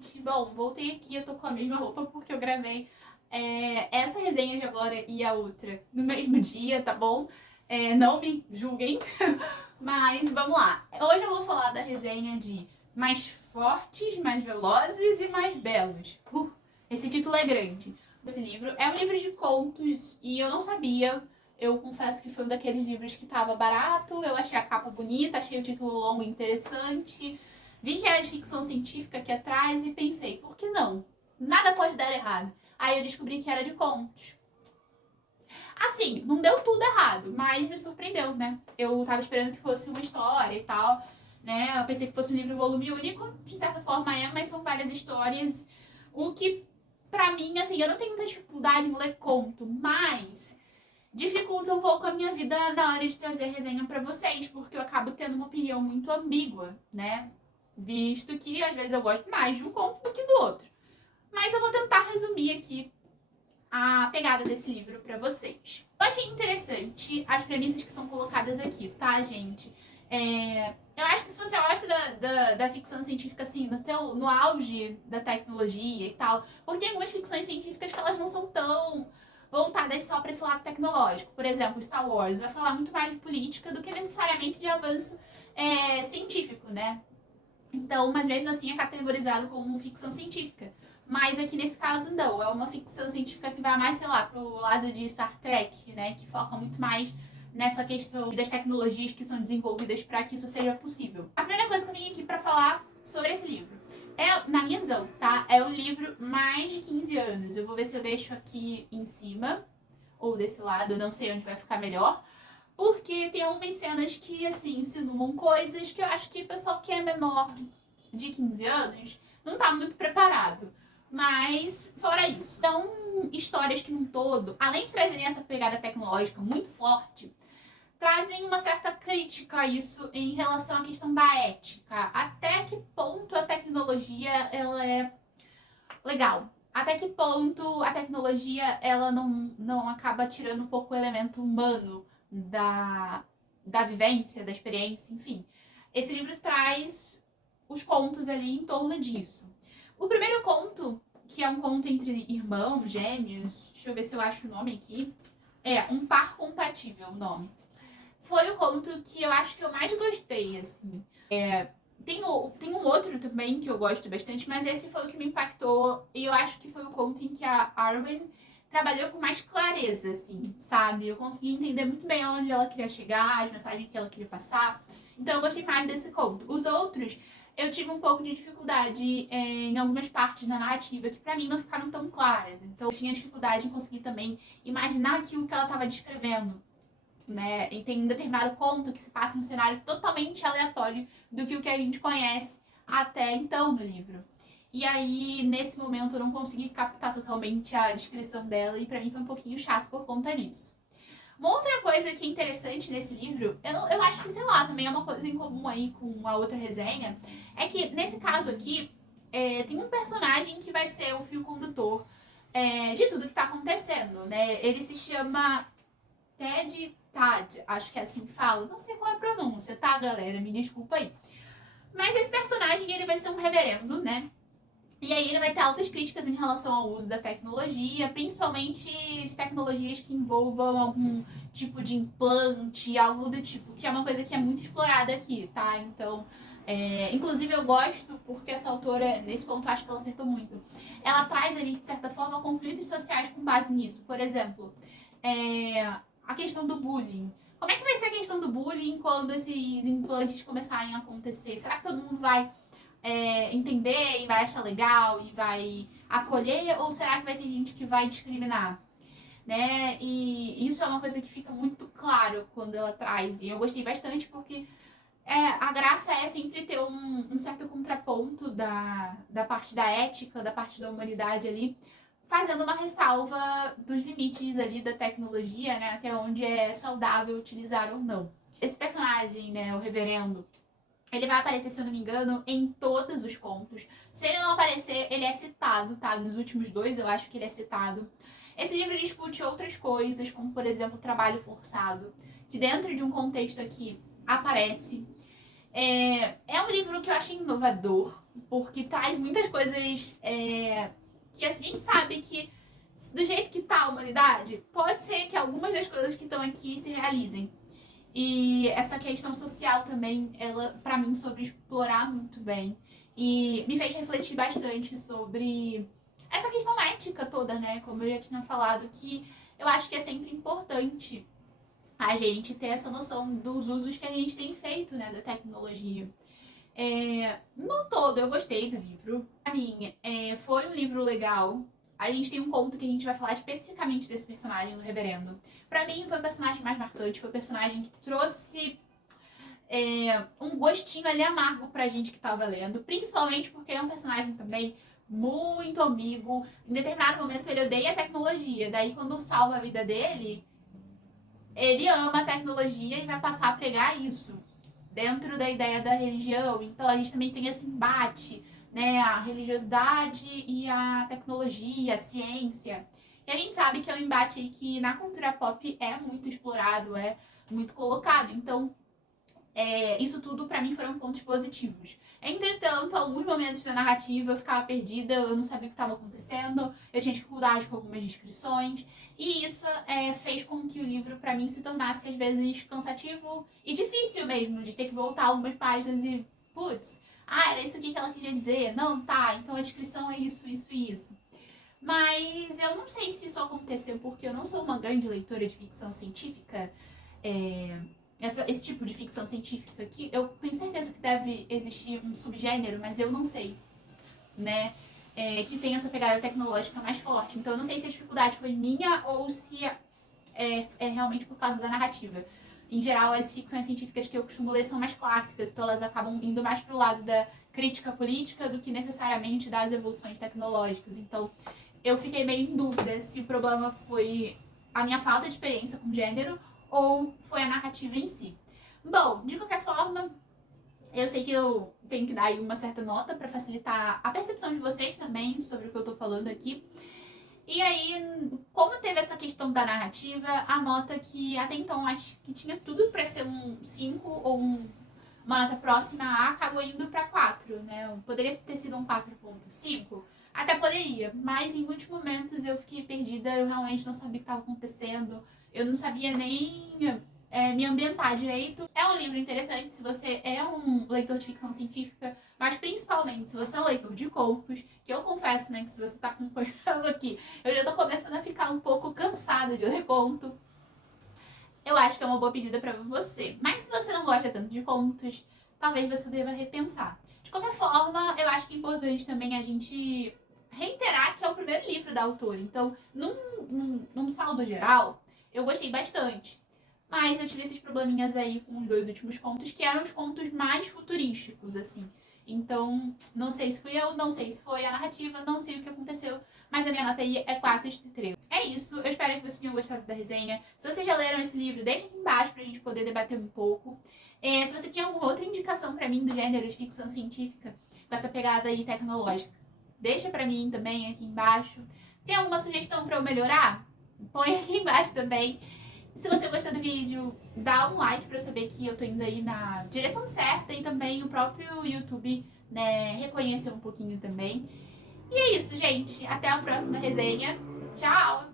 gente! Bom, voltei aqui, eu tô com a mesma roupa porque eu gravei essa resenha de agora e a outra no mesmo dia, tá bom? Não me julguem, mas vamos lá. Hoje eu vou falar da resenha de Mais Fortes, Mais Velozes e Mais Belos. Esse título é grande. Esse livro é um livro de contos e eu não sabia. Eu confesso que foi um daqueles livros que tava barato, eu achei a capa bonita, achei o título longo e interessante. Vi que era de ficção científica aqui atrás e pensei, por que não? Nada pode dar errado. Aí eu descobri que era de contos. Assim, não deu tudo errado, mas me surpreendeu, né? Eu tava esperando que fosse uma história e tal, né? Eu pensei que fosse um livro volume único, de certa forma é, mas são várias histórias. O que, pra mim, assim, eu não tenho muita dificuldade em ler conto, mas dificulta um pouco a minha vida na hora de trazer resenha pra vocês, porque eu acabo tendo uma opinião muito ambígua, né? Visto que às vezes eu gosto mais de um conto do que do outro. Mas eu vou tentar resumir aqui a pegada desse livro pra vocês. Eu achei interessante as premissas que são colocadas aqui, tá, gente? Eu acho que se você gosta da ficção científica, assim, no auge da tecnologia e tal, porque tem algumas ficções científicas que elas não são tão voltadas só para esse lado tecnológico. Por exemplo, Star Wars vai falar muito mais de política do que necessariamente de avanço científico, né? Então, mas mesmo assim é categorizado como ficção científica. Mas aqui nesse caso não, é uma ficção científica que vai mais, sei lá, pro lado de Star Trek, né? Que foca muito mais nessa questão das tecnologias que são desenvolvidas para que isso seja possível. A primeira coisa que eu tenho aqui para falar sobre esse livro na minha visão, tá? É um livro mais de 15 anos. Eu vou ver se eu deixo aqui em cima ou desse lado, eu não sei onde vai ficar melhor. Porque tem algumas cenas que, assim, insinuam coisas que eu acho que o pessoal que é menor de 15 anos não tá muito preparado. Mas, fora isso, são histórias que, num todo, além de trazerem essa pegada tecnológica muito forte, trazem uma certa crítica a isso em relação à questão da ética. Até que ponto a tecnologia ela é legal? Até que ponto a tecnologia ela não acaba tirando um pouco o elemento humano da vivência, da experiência, enfim. Esse livro traz os contos ali em torno disso. O primeiro conto, que é um conto entre irmãos, gêmeos, deixa eu ver se eu acho o nome aqui, Um Par Compatível, o nome. Foi o conto que eu acho que eu mais gostei, assim. Tem um outro também que eu gosto bastante, mas esse foi o que me impactou. E eu acho que foi o conto em que a Arwen trabalhou com mais clareza, assim, sabe? Eu consegui entender muito bem onde ela queria chegar, as mensagens que ela queria passar. Então eu gostei mais desse conto. Os outros, eu tive um pouco de dificuldade em algumas partes da narrativa que pra mim não ficaram tão claras. Então eu tinha dificuldade em conseguir também imaginar aquilo que ela estava descrevendo, né? E tem um determinado conto que se passa em um cenário totalmente aleatório do que o que a gente conhece até então no livro. E aí, nesse momento, eu não consegui captar totalmente a descrição dela e pra mim foi um pouquinho chato por conta disso. Uma outra coisa que é interessante nesse livro, eu acho que, sei lá, também é uma coisa em comum aí com a outra resenha, é que nesse caso aqui, tem um personagem que vai ser o fio condutor de tudo que tá acontecendo, né? Ele se chama Tad, acho que é assim que fala. Não sei qual é a pronúncia, tá, galera? Me desculpa aí. Mas esse personagem, ele vai ser um reverendo, né? E aí ele vai ter altas críticas em relação ao uso da tecnologia, principalmente de tecnologias que envolvam algum tipo de implante, algo do tipo, que é uma coisa que é muito explorada aqui, tá? Então, inclusive eu gosto porque essa autora, nesse ponto, acho que ela acertou muito. Ela traz ali, de certa forma, conflitos sociais com base nisso. Por exemplo, a questão do bullying. Como é que vai ser a questão do bullying quando esses implantes começarem a acontecer? Será que todo mundo vai entender e vai achar legal e vai acolher? Ou será que vai ter gente que vai discriminar? Né? E isso é uma coisa que fica muito claro quando ela traz. E eu gostei bastante porque a graça é sempre ter um certo contraponto da parte da ética, da parte da humanidade ali, fazendo uma ressalva dos limites ali da tecnologia, né? Até onde é saudável utilizar ou não. Esse personagem, né, o reverendo, ele vai aparecer, se eu não me engano, em todos os contos. Se ele não aparecer, ele é citado, tá? Nos últimos dois, eu acho que ele é citado. Esse livro discute outras coisas, como, por exemplo, o trabalho forçado, que dentro de um contexto aqui aparece. É um livro que eu achei inovador, porque traz muitas coisas que assim, a gente sabe que do jeito que tá a humanidade, pode ser que algumas das coisas que estão aqui se realizem. E essa questão social também, ela, pra mim, soube explorar muito bem. E me fez refletir bastante sobre essa questão ética toda, né? Como eu já tinha falado, que eu acho que é sempre importante a gente ter essa noção dos usos que a gente tem feito, né, da tecnologia. No todo, eu gostei do livro. Pra mim, foi um livro legal. A gente tem um conto que a gente vai falar especificamente desse personagem, do Reverendo. Pra mim, foi o personagem mais marcante, foi o personagem que trouxe um gostinho ali amargo pra gente que tava lendo. Principalmente porque é um personagem também muito amigo. Em determinado momento, ele odeia a tecnologia. Daí, quando salva a vida dele, ele ama a tecnologia e vai passar a pregar isso dentro da ideia da religião. Então a gente também tem esse embate, né, a religiosidade e a tecnologia, a ciência. E a gente sabe que é um embate que na cultura pop é muito explorado, é muito colocado. Então isso tudo pra mim foram pontos positivos. Entretanto, alguns momentos da narrativa eu ficava perdida, eu não sabia o que estava acontecendo, eu tinha dificuldade com algumas descrições, e isso fez com que o livro pra mim se tornasse às vezes cansativo e difícil mesmo, de ter que voltar algumas páginas e, putz, era isso aqui que ela queria dizer, não, tá, então a descrição é isso, isso e isso. Mas eu não sei se isso aconteceu porque eu não sou uma grande leitora de ficção científica, esse tipo de ficção científica que eu tenho certeza que deve existir um subgênero, mas eu não sei, né? Que tem essa pegada tecnológica mais forte. Então eu não sei se a dificuldade foi minha ou se é realmente por causa da narrativa. Em geral, as ficções científicas que eu costumo ler são mais clássicas, então elas acabam indo mais pro lado da crítica política do que necessariamente das evoluções tecnológicas. Então eu fiquei meio em dúvida se o problema foi a minha falta de experiência com gênero ou foi a narrativa em si. Bom, de qualquer forma, eu sei que eu tenho que dar aí uma certa nota para facilitar a percepção de vocês também sobre o que eu tô falando aqui. E aí, como teve essa questão da narrativa, a nota que até então acho que tinha tudo para ser um 5 ou uma nota próxima a acabou indo para 4, né? Poderia ter sido um 4,5, até poderia, mas em muitos momentos eu fiquei perdida, eu realmente não sabia o que estava acontecendo, eu não sabia nem me ambientar direito. É um livro interessante se você é um leitor de ficção científica, mas principalmente se você é um leitor de contos, que eu confesso, né, que se você tá acompanhando aqui, eu já tô começando a ficar um pouco cansada de ler conto. Eu acho que é uma boa pedida pra você. Mas se você não gosta tanto de contos, talvez você deva repensar. De qualquer forma, eu acho que é importante também a gente reiterar que é o primeiro livro da autora. Então, num saldo geral, eu gostei bastante. Mas eu tive esses probleminhas aí com os dois últimos contos, que eram os contos mais futurísticos, assim. Então, não sei se fui eu, não sei se foi a narrativa, não sei o que aconteceu, mas a minha nota aí é 4 estrelas. É isso, eu espero que vocês tenham gostado da resenha. Se vocês já leram esse livro, deixa aqui embaixo pra gente poder debater um pouco. Se você tem alguma outra indicação pra mim do gênero de ficção científica, com essa pegada aí tecnológica, deixa pra mim também aqui embaixo. Tem alguma sugestão pra eu melhorar? Põe aqui embaixo também. Se você gostou do vídeo, dá um like pra eu saber que eu tô indo aí na direção certa e também o próprio YouTube, né, reconhecer um pouquinho também. E é isso, gente. Até a próxima resenha. Tchau!